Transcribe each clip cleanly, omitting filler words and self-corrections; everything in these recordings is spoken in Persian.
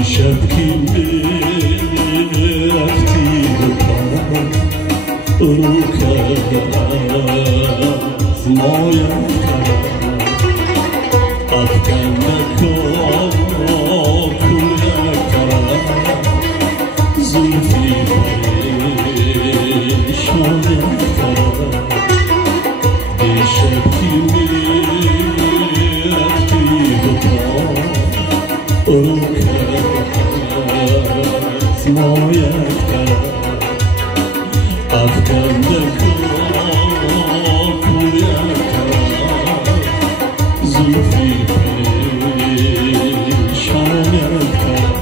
دیشب کی رفتی بپرم رو کرده از مایم کرد افکنده کار کویک کرد زلفی پریشانم کرد دیشب کی رفتی بپرم رو مایت کرد افکنده کویت کرد زلفی پریشانت کرد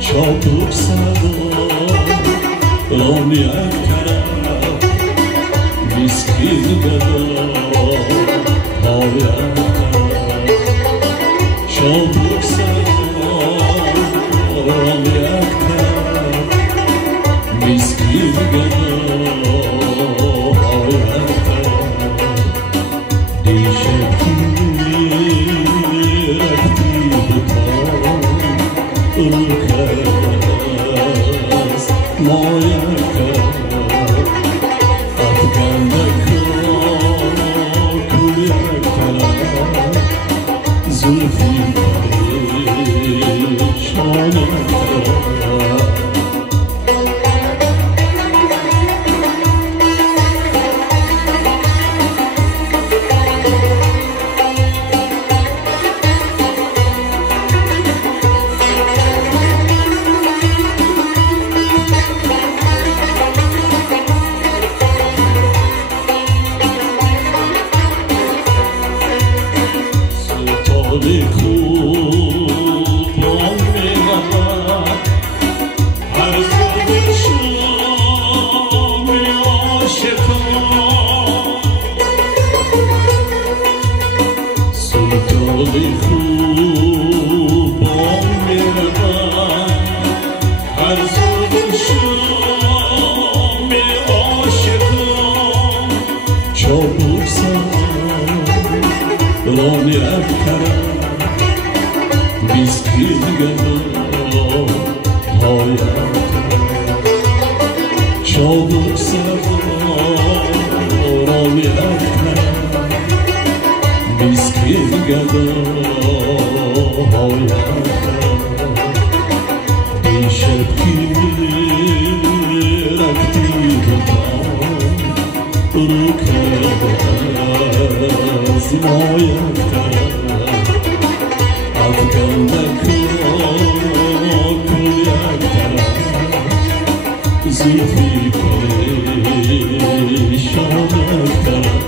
چابک سلام یک طرف مسکین گدای چابک سلام یک طرف مسکین گدای دیشب کی رفتی بپرم رو مایت کرد افکنده کویک کرد زلفی پریشانت کرد خوبان می‌رود هر زمان شام عاشقان سلطان خوبان می‌رود هر زمان شام عاشقان چابک سلام یک طرف مسکین گدای چابک سلام یک طرف مسکین گدای دیشب کی رفتی بپرم رو کرده از مایت کرد افکنده کویک کرد زلفی پریشانت کرد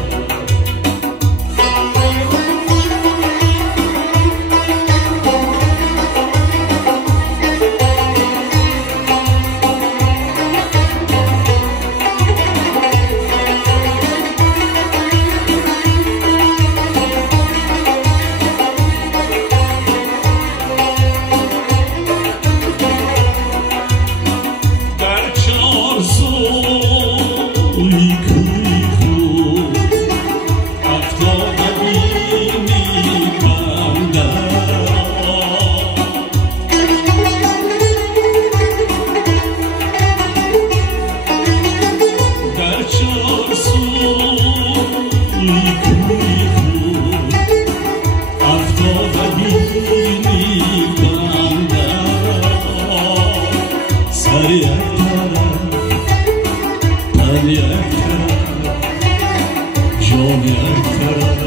جان یک طرف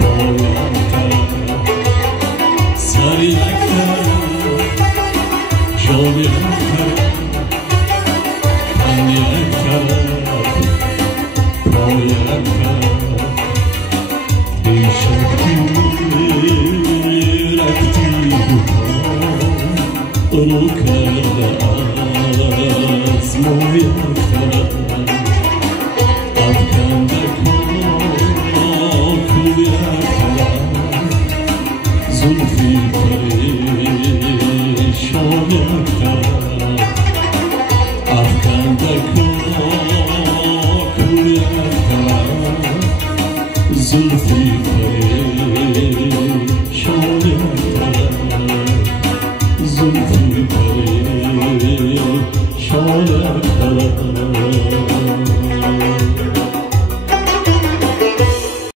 پای یک طرف سر یک طرف جان یک طرف تن یک طرف پای یک طرف دیشب رفتی رو کرده از ما یک طرف افکنده کاکو یک طرف زلفی پریشان یک طرف افکنده کاکو یک طرف زلفی